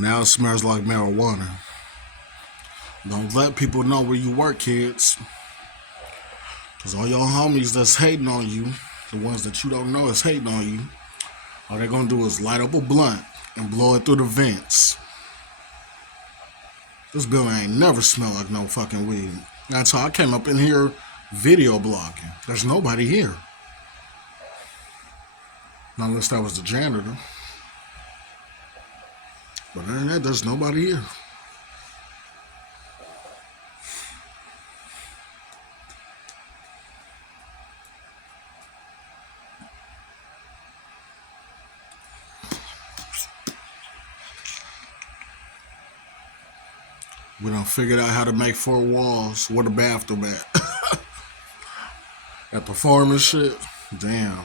Now it smells like marijuana. Don't let people know where you work, kids. Because all your homies that's hating on you, the ones that you don't know is hating on you, all they're going to do is light up a blunt and blow it through the vents. This building ain't never smelled like no fucking weed. That's how I came up in here video blogging. There's nobody here. Not unless that was the janitor. But other than that, there's nobody here. We done figured out how to make 4 walls. Where the bathroom at? At the farm and shit. Damn.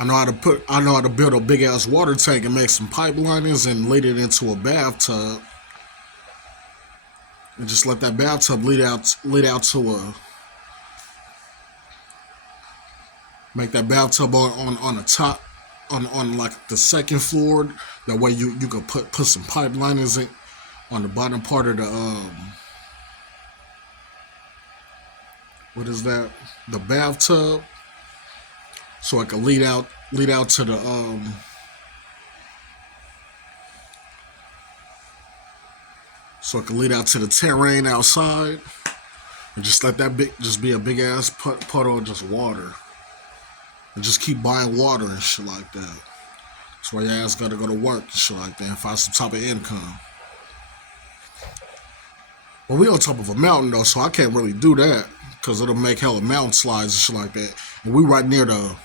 I know how to build a big ass water tank and make some pipelinings and lead it into a bathtub. And just let that bathtub lead out to a make that bathtub on the top on like the second floor. That way you could put some pipelinings in on the bottom part of the what is that? The bathtub. So I could lead out to the so I could lead out to the terrain outside and just let that just be a big ass puddle of just water. And just keep buying water and shit like that. That's why your ass gotta go to work and shit like that and find some type of income. Well, we on top of a mountain though, so I can't really do that because it'll make hella mountain slides and shit like that. And we right near the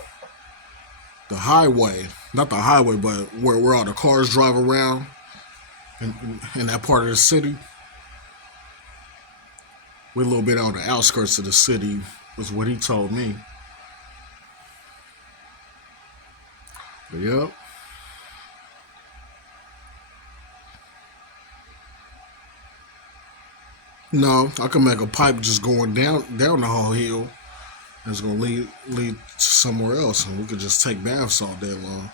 highway, not the highway, but where all the cars drive around in that part of the city. We're a little bit on the outskirts of the city, was what he told me. But yep. No, I can make a pipe just going down the whole hill. And it's gonna lead to somewhere else, and we could just take baths all day long.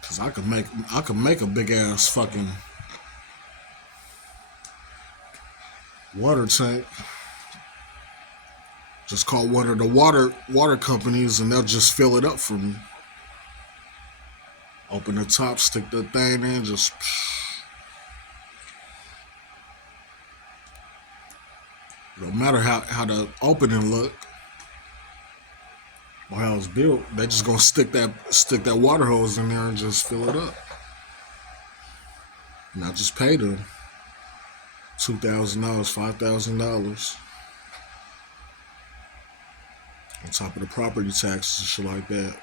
Cause I could make a big ass fucking water tank. Just call one of the water companies, and they'll just fill it up for me. Open the top, stick the thing in, just. No matter how the opening look or how it's built, they just gonna stick that water hose in there and just fill it up. And I just pay them $2,000, $5,000 on top of the property taxes and shit like that.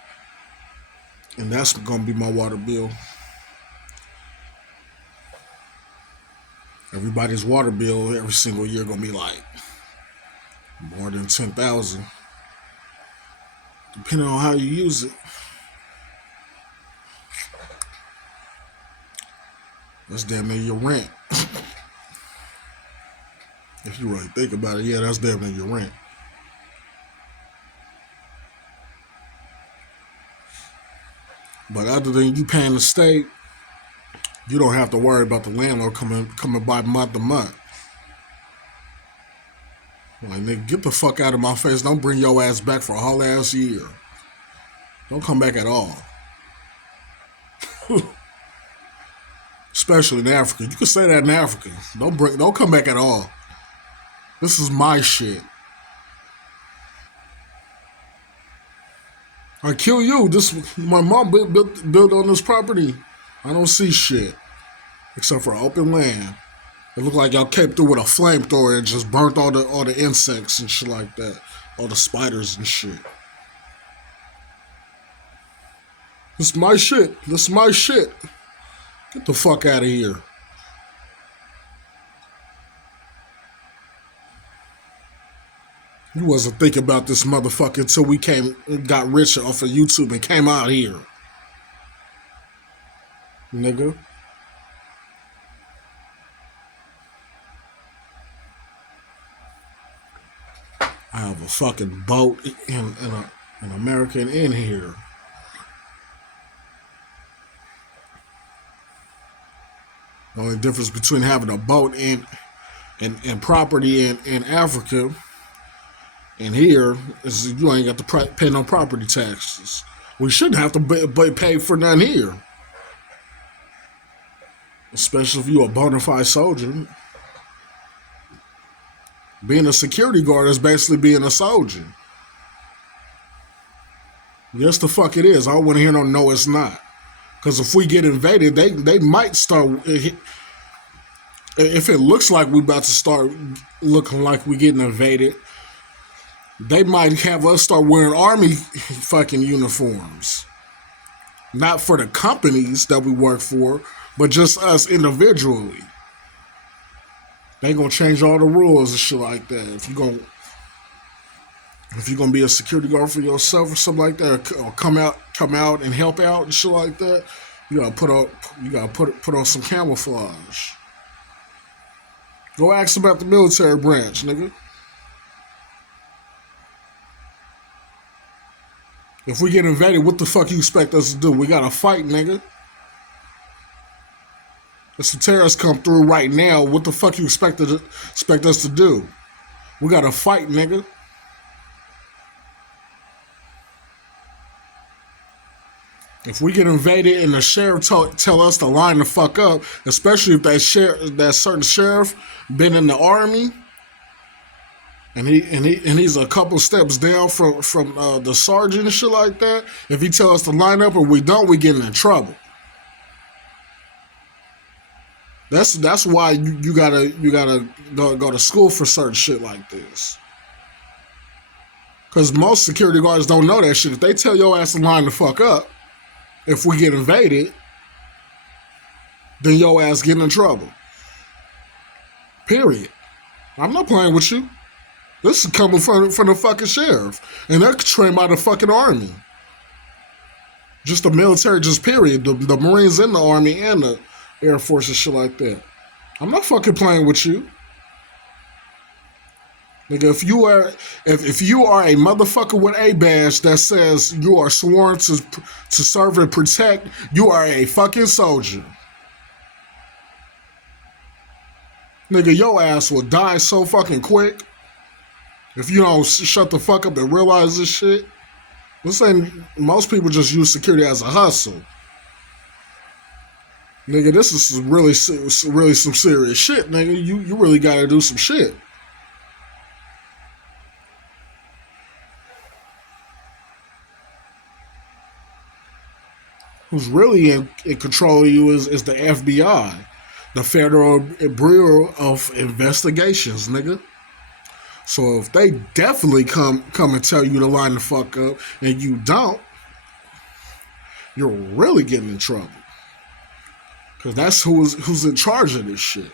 And that's gonna be my water bill. Everybody's water bill every single year gonna be like more than 10,000, depending on how you use it. That's damn near your rent. If you really think about it, yeah, that's damn near your rent. But other than you paying the state, you don't have to worry about the landlord coming by month to month. Like, nigga, get the fuck out of my face. Don't bring your ass back for a whole ass year. Don't come back at all. Especially in Africa. You can say that in Africa. Don't come back at all. This is my shit. I kill you. My mom built on this property. I don't see shit except for open land. It looked like y'all came through with a flamethrower and just burnt all the insects and shit like that, all the spiders and shit. This is my shit. This is my shit. Get the fuck out of here. You wasn't thinking about this motherfucker until we got rich off of YouTube and came out here, nigga. I have a fucking boat in an American in here. The only difference between having a boat and property in Africa and here is you ain't got to pay no property taxes. We shouldn't have to pay for none here, especially if you're a bona fide soldier. Being a security guard is basically being a soldier. Yes, the fuck it is. I don't want to hear no, it's not. Because if we get invaded, they might start. If it looks like we're about to start looking like we're getting invaded, they might have us start wearing army fucking uniforms. Not for the companies that we work for, but just us individually. They gonna change all the rules and shit like that. If you're gonna be a security guard for yourself or something like that, or come out and help out and shit like that, you gotta put on some camouflage. Go ask about the military branch, nigga. If we get invaded, what the fuck you expect us to do? We gotta fight, nigga. If some terrorists come through right now, what the fuck you expect us to do? We gotta fight, nigga. If we get invaded and the sheriff tell us to line the fuck up, especially if that certain sheriff been in the army, and he's a couple steps down from the sergeant and shit like that. If he tell us to line up and we don't, we getting in trouble. That's why you gotta go to school for certain shit like this. Because most security guards don't know that shit. If they tell your ass to line the fuck up, if we get invaded, then your ass getting in trouble. Period. I'm not playing with you. This is coming from the fucking sheriff. And they're trained by the fucking army. Just the military, just period. The Marines in the army and the Air Force and shit like that. I'm not fucking playing with you. Nigga, if you are a motherfucker with a badge that says you are sworn to serve and protect, you are a fucking soldier. Nigga, your ass will die so fucking quick if you don't shut the fuck up and realize this shit. This ain't, most people just use security as a hustle. Nigga, this is really some serious shit, nigga. You really gotta do some shit. Who's really in control of you is the FBI, the Federal Bureau of Investigations, nigga. So if they definitely come and tell you to line the fuck up and you don't, you're really getting in trouble. Because that's who's in charge of this shit.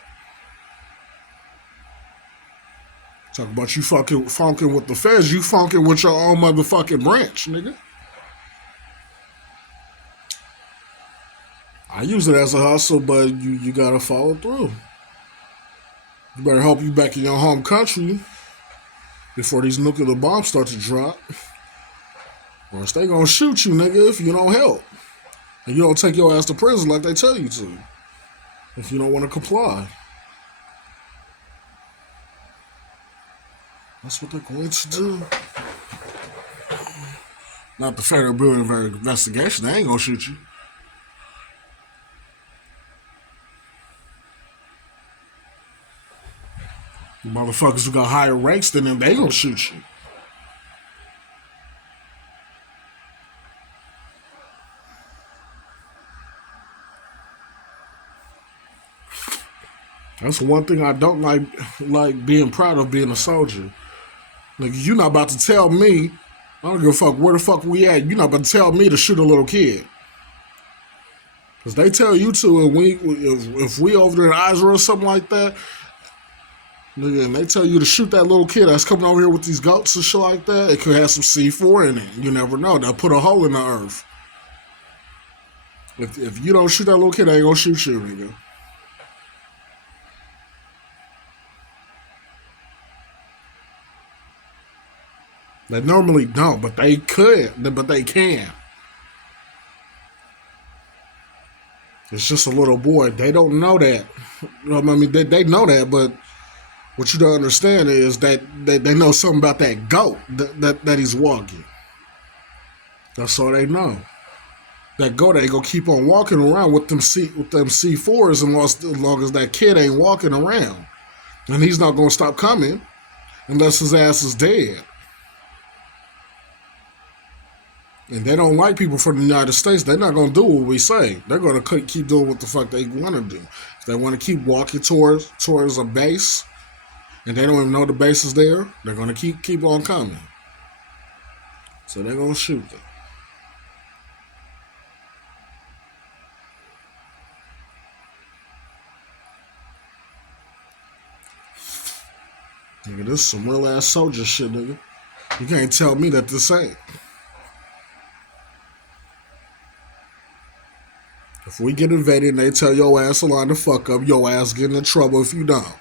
Talk about you funking with the feds, you funking with your own motherfucking branch, nigga. I use it as a hustle, but you gotta follow through. You better help you back in your home country before these nuclear bombs start to drop. Or else they gonna shoot you, nigga, if you don't help. And you don't take your ass to prison like they tell you to. If you don't want to comply. That's what they're going to do. Not the Federal Bureau of Investigation. They ain't gonna shoot you. The motherfuckers who got higher ranks than them, they gonna shoot you. That's one thing I don't like being proud of being a soldier. Like, you not about to tell me, I don't give a fuck where the fuck we at, you not about to tell me to shoot a little kid. Because they tell you to, and if we over there in Israel or something like that, and they tell you to shoot that little kid that's coming over here with these goats and shit like that, it could have some C4 in it. You never know. They'll put a hole in the earth. If you don't shoot that little kid, they ain't gonna shoot you, nigga. They normally don't, but they could. But they can. It's just a little boy. They don't know that. I mean, they know that, but what you don't understand is that they know something about that goat that he's walking. That's all they know. That goat ain't gonna keep on walking around with them C4s as long as that kid ain't walking around, and he's not gonna stop coming unless his ass is dead. And they don't like people from the United States. They're not gonna do what we say. They're gonna keep doing what the fuck they want to do. If they want to keep walking towards a base, and they don't even know the base is there, they're gonna keep on coming. So they're gonna shoot them. Nigga, this is some real ass soldier shit, nigga. You can't tell me that this ain't. If we get invaded and they tell your ass to line the fuck up, your ass get in trouble if you don't.